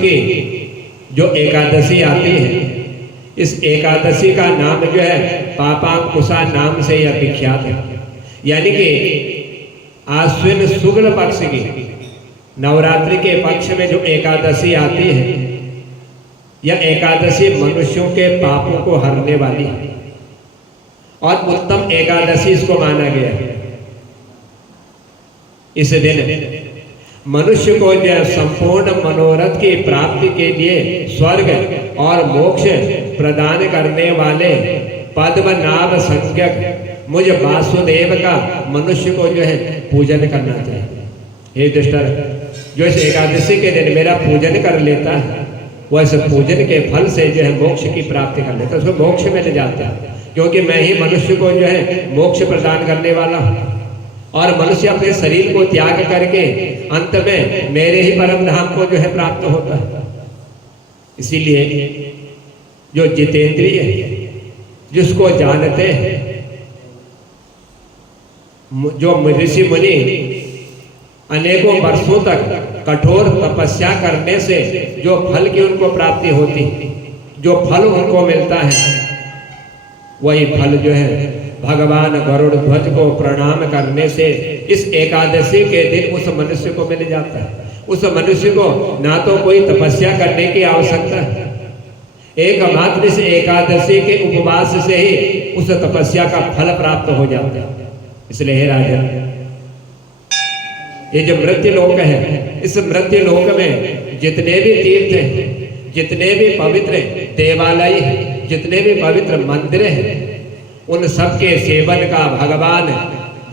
की जो एकादशी आती है, इस एकादशी का नाम जो है पापांकुशा नाम से यह विख्यात है। यानी कि आश्विन शुक्ल पक्ष की नवरात्रि के पक्ष में जो एकादशी आती है, यह एकादशी मनुष्यों के पापों को हरने वाली है और उत्तम एकादशी इसको माना गया है। इस दिन मनुष्य को जो संपूर्ण मनोरथ की प्राप्ति के लिए स्वर्ग और मोक्ष प्रदान करने वाले पद्मनाभ संज्ञक मुझ वासुदेव का मनुष्य को जो है पूजन करना चाहिए। हे दुष्टर, जो इस एकादशी के दिन मेरा पूजन कर लेता है, वह इस पूजन के फल से जो है मोक्ष की प्राप्ति कर लेता है, उसको मोक्ष मिल जाता है, क्योंकि मैं ही मनुष्य को जो है मोक्ष प्रदान करने वाला हूँ। और मनुष्य अपने शरीर को त्याग करके अंत में मेरे ही परम धाम को जो है प्राप्त होता है। इसीलिए जो जितेंद्रिय है, जिसको जानते हैं, जो ऋषि मुनि अनेकों वर्षों तक कठोर तपस्या करने से जो फल की उनको प्राप्ति होती, जो फल उनको मिलता है, वही फल जो है भगवान गरुड़ ध्वज को प्रणाम करने से इस एकादशी के दिन उस मनुष्य को मिल जाता है। उस मनुष्य को ना तो कोई तपस्या करने की आवश्यकता है, एकमात्र इस एकादशी के उपवास से ही उस तपस्या का फल प्राप्त हो जाता है। इसलिए हे राजन, ये जो मृत्यु लोक है, इस मृत्यु लोक में जितने भी तीर्थ हैं, जितने भी पवित्र देवालय हैं, जितने भी पवित्र मंदिर हैं, उन सबके सेवन का भगवान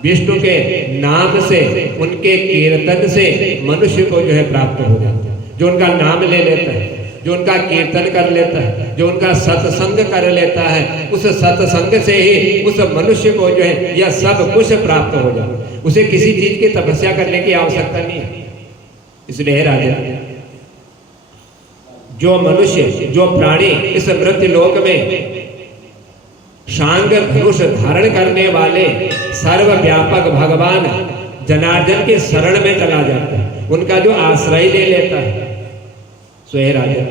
विष्णु के नाम से, उनके कीर्तन से मनुष्य को जो है प्राप्त हो जाता है। जो उनका नाम ले लेता है, जो उनका कीर्तन कर लेता है, जो उनका सत्संग कर लेता है, उस सत्संग से ही उस मनुष्य को जो है यह सब कुछ प्राप्त हो जाता है। उसे किसी चीज की तपस्या करने की आवश्यकता नहीं है। इसलिए राजा, जो मनुष्य, जो प्राणी इस मृत्यु लोक में शांग धनुष धारण करने वाले सर्वव्यापक भगवान जनार्दन के शरण में चला जाता है, उनका जो आश्रय ले लेता है, सो हे राजा,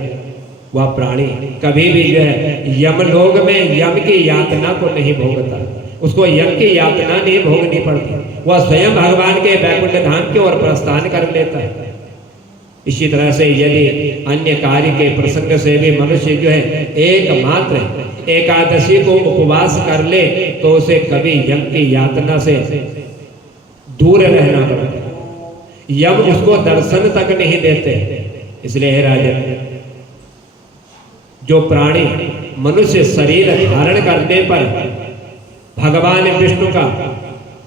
वह प्राणी कभी भी जो है यमलोक में यम की यातना को नहीं भोगता, उसको यम की यातना नहीं भोगनी पड़ती, वह स्वयं भगवान के वैकुंठ धाम की ओर प्रस्थान कर लेता है। इसी तरह से यदि अन्य कार्य के प्रसंग से भी मनुष्य जो है एकमात्र एकादशी को उपवास कर ले, तो उसे कभी यम की यातना से दूर रहना पड़ता, यम उसको दर्शन तक नहीं देते। इसलिए हे राजन, जो प्राणी मनुष्य शरीर धारण करने पर भगवान विष्णु का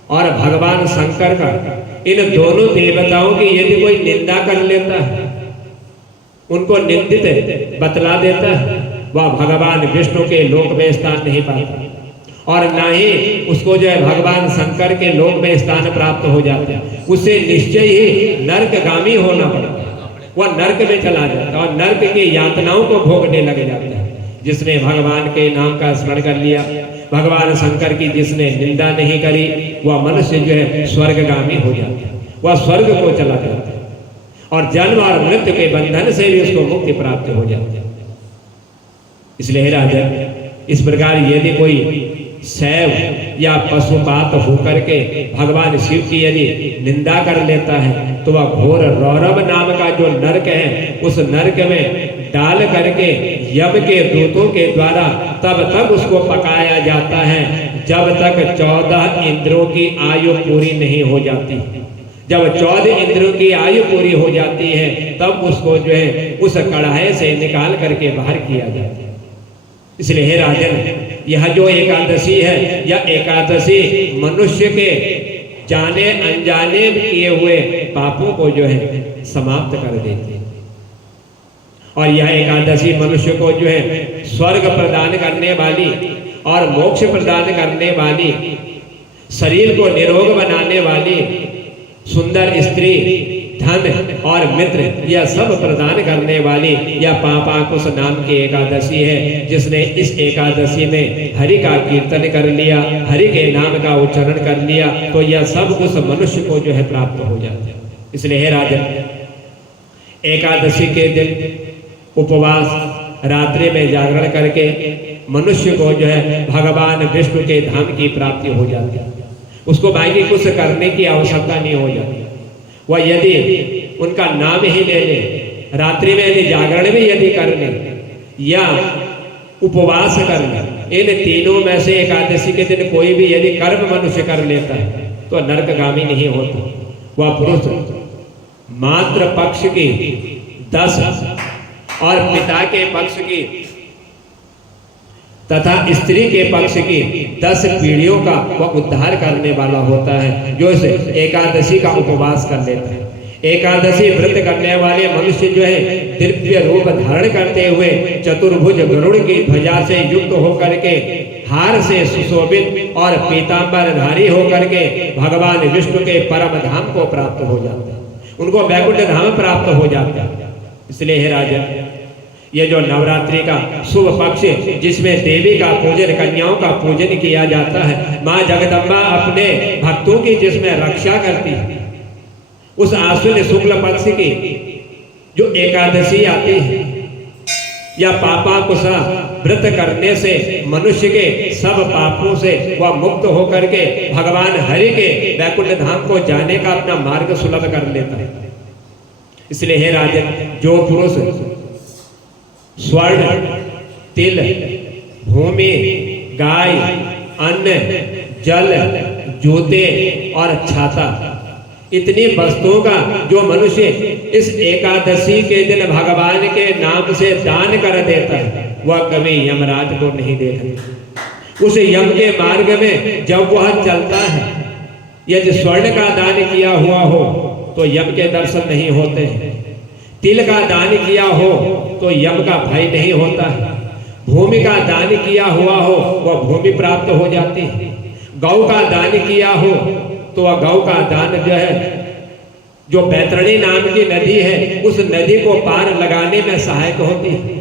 और भगवान शंकर का, इन दोनों देवताओं की यदि कोई निंदा कर लेता है, उनको निंदित बतला देता है, वह भगवान विष्णु के लोक में स्थान नहीं पाता और ना ही उसको जो है भगवान शंकर के लोक में स्थान प्राप्त हो जाता है। उसे निश्चय ही नरकगामी होना पड़ता है, वह नरक में चला जाता है और नरक की यातनाओं को भोगने लग जाता है। जिसने भगवान के नाम का स्मरण कर लिया, भगवान शंकर की जिसने निंदा नहीं करी, वह मनुष्य जो है स्वर्गगामी हो जाता है, वह स्वर्ग को चला जाता है और जन्म और मृत्यु के बंधन से भी उसको मुक्ति प्राप्त हो जाती है। इसलिए राजन, इस प्रकार यदि कोई शैव या पशुपात होकर के भगवान शिव की यदि निंदा कर लेता है, तो वह घोर रौरव नाम का जो नरक है, उस नरक में डाल करके यम के दूतों के द्वारा तब तक उसको पकाया जाता है जब तक 14 इंद्रों की आयु पूरी नहीं हो जाती। जब 14 इंद्रियों की आयु पूरी हो जाती है, तब उसको जो है उस कढ़ाई से निकाल करके बाहर किया जाता है। इसलिए हे राजन, यह जो एकादशी है, यह एकादशी मनुष्य के जाने अनजाने किए हुए पापों को जो है समाप्त कर देती है और यह एकादशी मनुष्य को जो है स्वर्ग प्रदान करने वाली और मोक्ष प्रदान करने वाली, शरीर को निरोग बनाने वाली, सुंदर स्त्री, धन और मित्र, यह सब प्रदान करने वाली यह पापांकुश नाम की एकादशी है। जिसने इस एकादशी में हरि का कीर्तन कर लिया, हरि के नाम का उच्चारण कर लिया, तो यह सब उस मनुष्य को जो है प्राप्त हो जाता है। इसलिए हे राजन, एकादशी के दिन उपवास रात्रि में जागरण करके मनुष्य को जो है भगवान विष्णु के धाम की प्राप्ति हो जाती है। उसको बाकी कुछ करने की आवश्यकता नहीं हो जाती। वह यदि उनका नाम ही ले ले, रात्रि में यदि जागरण भी यदि कर ले या उपवास कर ले, इन तीनों में से एकादशी के दिन कोई भी यदि कर्म मनुष्य कर लेता है तो नरकगामी नहीं होता। वह पुरुष मात्र पक्ष की 10 और पिता के पक्ष की तथा स्त्री के पक्ष की 10 पीढ़ियों का वह उद्धार करने वाला होता है, जो इस एकादशी का उपवास कर लेता है। एकादशी व्रत करने वाले मनुष्य जो है दिव्य रूप धारण करते हुए चतुर्भुज गरुड़ की ध्वजा से युक्त होकर के हार से सुशोभित और पीतांबरधारी होकर के भगवान विष्णु के परम धाम को प्राप्त हो जाते हैं, उनको वैकुंठ धाम प्राप्त हो जाता है। इसलिए हे राजन, ये जो नवरात्रि का शुभ पक्ष जिसमें देवी का पूजन, कन्याओं का पूजन किया जाता है, माँ जगदम्बा अपने भक्तों की जिसमें रक्षा करती है, उस आश्विन शुक्ल पक्ष की जो एकादशी आती है या पापा कुशा व्रत करने से मनुष्य के सब पापों से वह मुक्त होकर के भगवान हरि के वैकुंठ धाम को जाने का अपना मार्ग सुलभ कर लेता है। इसलिए हे राजन, जो पुरुष स्वर्ण, तिल, भूमि, गाय, अन्न, जल, जूते और छाता, इतनी वस्तुओं का जो मनुष्य इस एकादशी के दिन भगवान के नाम से दान कर देता है, वह कभी यमराज को नहीं देखता। उस यम के मार्ग में जब वह चलता है, यदि स्वर्ण का दान किया हुआ हो तो यम के दर्शन नहीं होते हैं, तिल का दान किया हो तो यम का भय नहीं होता है, भूमि का दान किया हुआ हो वह भूमि प्राप्त हो जाती है, गौ का दान किया हो तो वह गौ का दान जो है, जो बैतरणी नाम की नदी है, उस नदी को पार लगाने में सहायक होती है।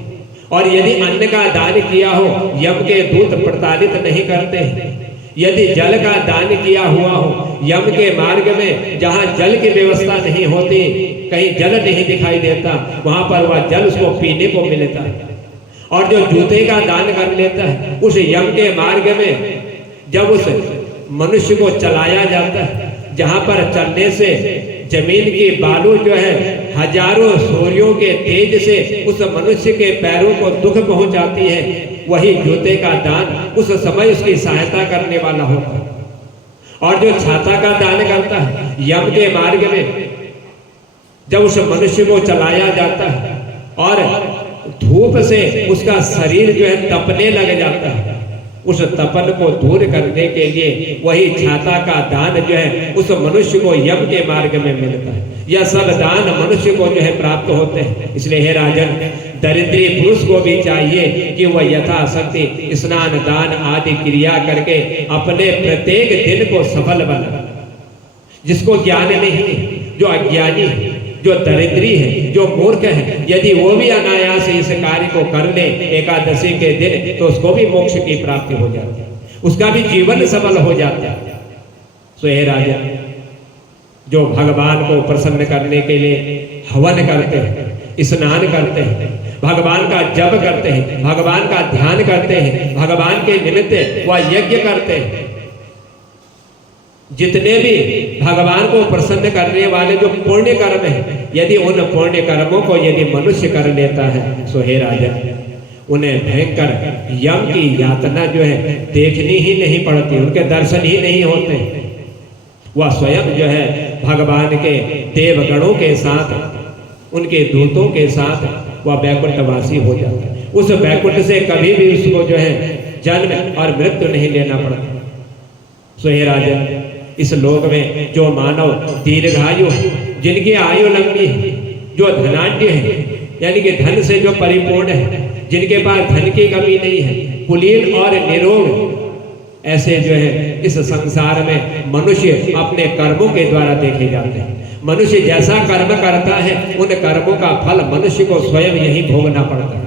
और यदि अन्न का दान किया हो, यम के दूत प्रताड़ित नहीं करते हैं। यदि जल का दान किया हुआ हो, यम के मार्ग में जहाँ जल की व्यवस्था नहीं होती, कहीं जल नहीं दिखाई देता, वहां पर वह जल उसको पीने को मिलता है। और जो जूते का दान कर लेता है, उस यम के मार्ग में जब उस मनुष्य को चलाया जाता है, जहां पर चलने से जमीन की बालू जो है हजारों सूर्यों के तेज से उस मनुष्य के पैरों को दुख पहुंचाती है, वही जूते का दान उस समय उसकी सहायता करने वाला होता है। और जो छाता का दान करता है, यम के मार्ग में जब उस मनुष्य को चलाया जाता है और धूप से उसका शरीर जो है तपने लग जाता है, उस तपन को दूर करने के लिए वही छाता का दान जो है उस मनुष्य को यम के मार्ग में मिलता है। यह सब दान मनुष्य को जो है प्राप्त होते हैं। इसलिए हे राजन, दरिद्री पुरुष को भी चाहिए कि वह यथाशक्ति स्नान, दान आदि क्रिया करके अपने प्रत्येक दिन को सफल बना। जिसको ज्ञान नहीं, जो अज्ञानी है, जो दरिद्री है, जो मूर्ख है, यदि वो भी अनायास इस कार्य को कर ले एकादशी के दिन, तो उसको भी मोक्ष की प्राप्ति हो जाती है, उसका भी जीवन सफल हो जाता है। सो हे राजा, जो भगवान को प्रसन्न करने के लिए हवन करते हैं, स्नान करते हैं, भगवान का जप करते हैं, भगवान का ध्यान करते हैं, भगवान के निमित्त वह यज्ञ करते हैं, जितने भी भगवान को प्रसन्न करने वाले जो पुण्य कर्म है, यदि उन पुण्य कर्मों को यदि मनुष्य कर लेता है, सो हे राजा, उन्हें भयंकर यम की यातना जो है देखनी ही नहीं पड़ती, उनके दर्शन ही नहीं होते। वह स्वयं जो है भगवान के देवगणों के साथ, उनके दूतों के साथ वह वैकुंठवासी हो जाता है। उस वैकुंठ से कभी भी उसको जो है जन्म और मृत्यु नहीं लेना पड़ता। सो हे राजा, इस लोक में जो मानव दीर्घायु, जिनकी आयु लंबी है, जो धनाढ्य है, यानी कि धन से जो परिपूर्ण है, जिनके पास धन की कमी नहीं है, कुलीन और निरोग, ऐसे जो है इस संसार में मनुष्य अपने कर्मों के द्वारा देखे जाते हैं। मनुष्य जैसा कर्म करता है, उन कर्मों का फल मनुष्य को स्वयं यही भोगना पड़ता है।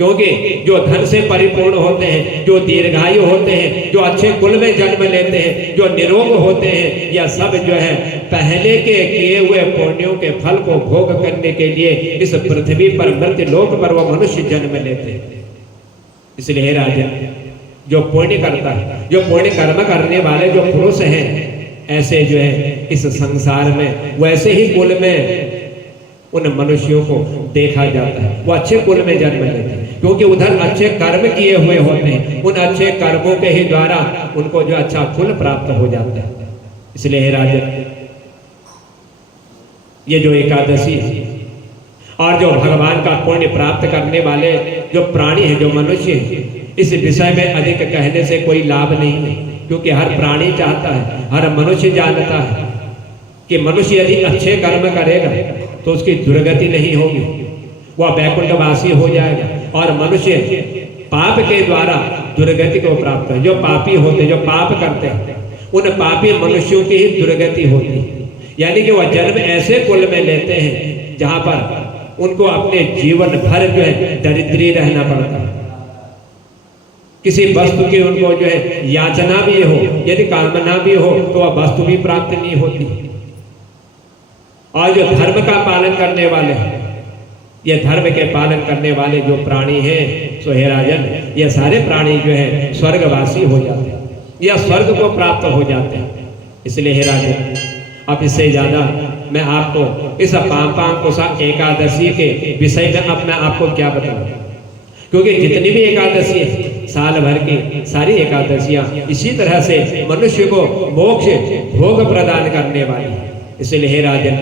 क्योंकि जो धन से परिपूर्ण होते हैं, जो दीर्घायु होते हैं, जो अच्छे कुल में जन्म लेते हैं, जो निरोग होते हैं, यह सब जो है पहले के किए हुए पुण्यों के फल को भोग करने के लिए इस पृथ्वी पर मृत्यु लोक पर वो मनुष्य जन्म लेते हैं। इसलिए राजन, जो पुण्य करता है, जो पुण्य कर्म करने वाले जो पुरुष हैं, ऐसे जो है इस संसार में वैसे ही कुल में उन मनुष्यों को देखा जाता है। वो अच्छे कुल में जन्म लेते हैं क्योंकि उधर अच्छे कर्म किए हुए होते हैं। उन अच्छे कर्मों के ही द्वारा उनको जो अच्छा कुल प्राप्त हो जाता है। इसलिए हे राजन, ये जो एकादशी है और जो भगवान का पुण्य प्राप्त करने वाले जो प्राणी है, जो मनुष्य है, इस विषय में अधिक कहने से कोई लाभ नहीं है, क्योंकि हर प्राणी चाहता है, हर मनुष्य जानता है कि मनुष्य यदि अच्छे कर्म करेगा तो उसकी दुर्गति नहीं होगी, वह वैकुंठवासी हो जाएगा। और मनुष्य पाप के द्वारा दुर्गति को प्राप्त है। जो पापी होते, जो पाप करते हैं, उन पापी मनुष्यों की ही दुर्गति होती है। यानी कि वह जन्म ऐसे कुल में लेते हैं जहां पर उनको अपने जीवन भर जो है दरिद्री रहना पड़ता है। किसी वस्तु की उनको जो है याचना भी हो, यदि कामना भी हो, तो वह वस्तु भी प्राप्त नहीं होती। और जो धर्म का पालन करने वाले हैं, ये धर्म के पालन करने वाले जो प्राणी हैं, सो हे राजन, ये सारे प्राणी जो है स्वर्गवासी हो जाते हैं या स्वर्ग को प्राप्त हो जाते हैं। इसलिए हे राजन, अब इससे ज्यादा मैं आपको इस पापांकुशा एकादशी के विषय में अब मैं आपको क्या बताऊं, क्योंकि जितनी भी एकादशी है, साल भर की सारी एकादशियां इसी तरह से मनुष्य को मोक्ष भोग प्रदान करने वाली है। इसलिए हे राजन,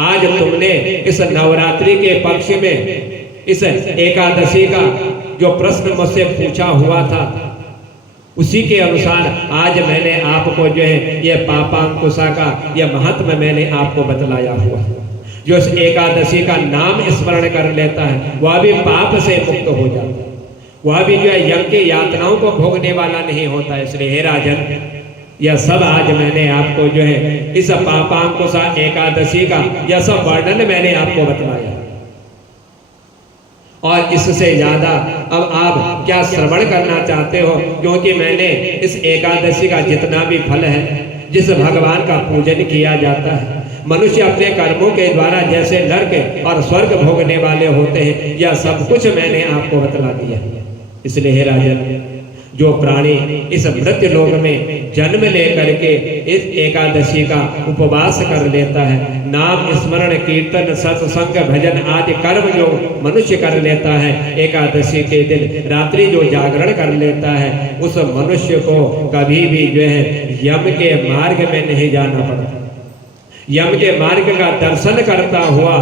आज तुमने इस नवरात्रि के पक्ष में इस एकादशी का जो प्रश्न मुझसे पूछा हुआ था, उसी के अनुसार आज मैंने आपको जो है ये पापांकुशा का यह महत्व मैंने आपको बतलाया हुआ है। जो इस एकादशी का नाम स्मरण कर लेता है, वह भी पाप से मुक्त हो जाता है, वह भी जो है यज्ञ की यातनाओं को भोगने वाला नहीं होता। इसलिए हे राजन, यह सब आज मैंने आपको जो है इस पापांकुशा एकादशी का यह सब वर्णन मैंने आपको बतलाया। और इससे ज्यादा अब आप क्या श्रवण करना चाहते हो, क्योंकि मैंने इस एकादशी का जितना भी फल है, जिस भगवान का पूजन किया जाता है, मनुष्य अपने कर्मों के द्वारा जैसे नरक और स्वर्ग भोगने वाले होते हैं, यह सब कुछ मैंने आपको बतला दिया। इसलिए हे राजन, जो प्राणी इस मृत्यु लोक में जन्म लेकर के इस एकादशी का उपवास कर लेता है, नाम स्मरण कीर्तन सत्संग भजन आदि कर्म जो मनुष्य कर लेता है, एकादशी के दिन रात्रि जो जागरण कर लेता है, उस मनुष्य को कभी भी जो है यम के मार्ग में नहीं जाना पड़ता। यम के मार्ग का दर्शन करता हुआ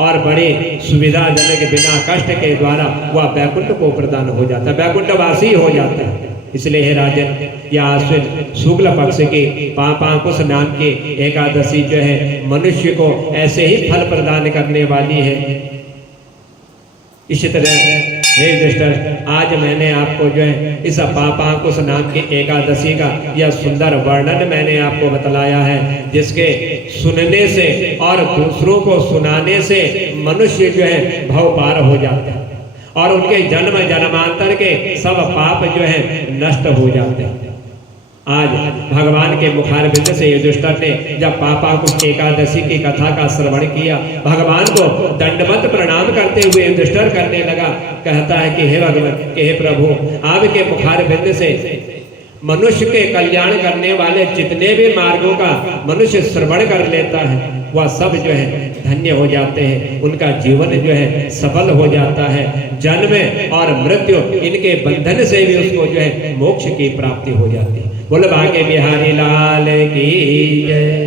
और बड़े सुविधाजनक बिना कष्ट के द्वारा वह वैकुंठ को प्रदान हो जाता है, वैकुंठवासी हो जाता है। इसलिए हे राजन, यह आश्विन शुक्ल पक्ष के पापांकुश नाम की एकादशी जो है मनुष्य को ऐसे ही फल प्रदान करने वाली है। इसी तरह हे मिस्टर, आज मैंने आपको जो है इस पापांकुश नाम की एकादशी का यह सुंदर वर्णन मैंने आपको बतलाया है, जिसके सुनने से और दूसरों को सुनाने से मनुष्य जो है भव पार हो जाते हैं और उनके जन्म जन्मांतर के सब पाप जो है नष्ट हो जाते हैं। आज भगवान के मुखारबिंद से युधिष्ठिर ने जब पापांकुश एकादशी की कथा का श्रवण किया, भगवान को दंडवत प्रणाम करते हुए युधिष्ठिर करने लगा। कहता है कि हे भगवान, कि हे प्रभु, आपके मुखारबिंद से मनुष्य के कल्याण करने वाले जितने भी मार्गों का मनुष्य श्रवण कर लेता है, वह सब जो है धन्य हो जाते हैं, उनका जीवन जो है सफल हो जाता है। जन्म और मृत्यु इनके बंधन से भी उसको जो है मोक्ष की प्राप्ति हो जाती है। बोलो भाग्य बिहारी लाल की जय।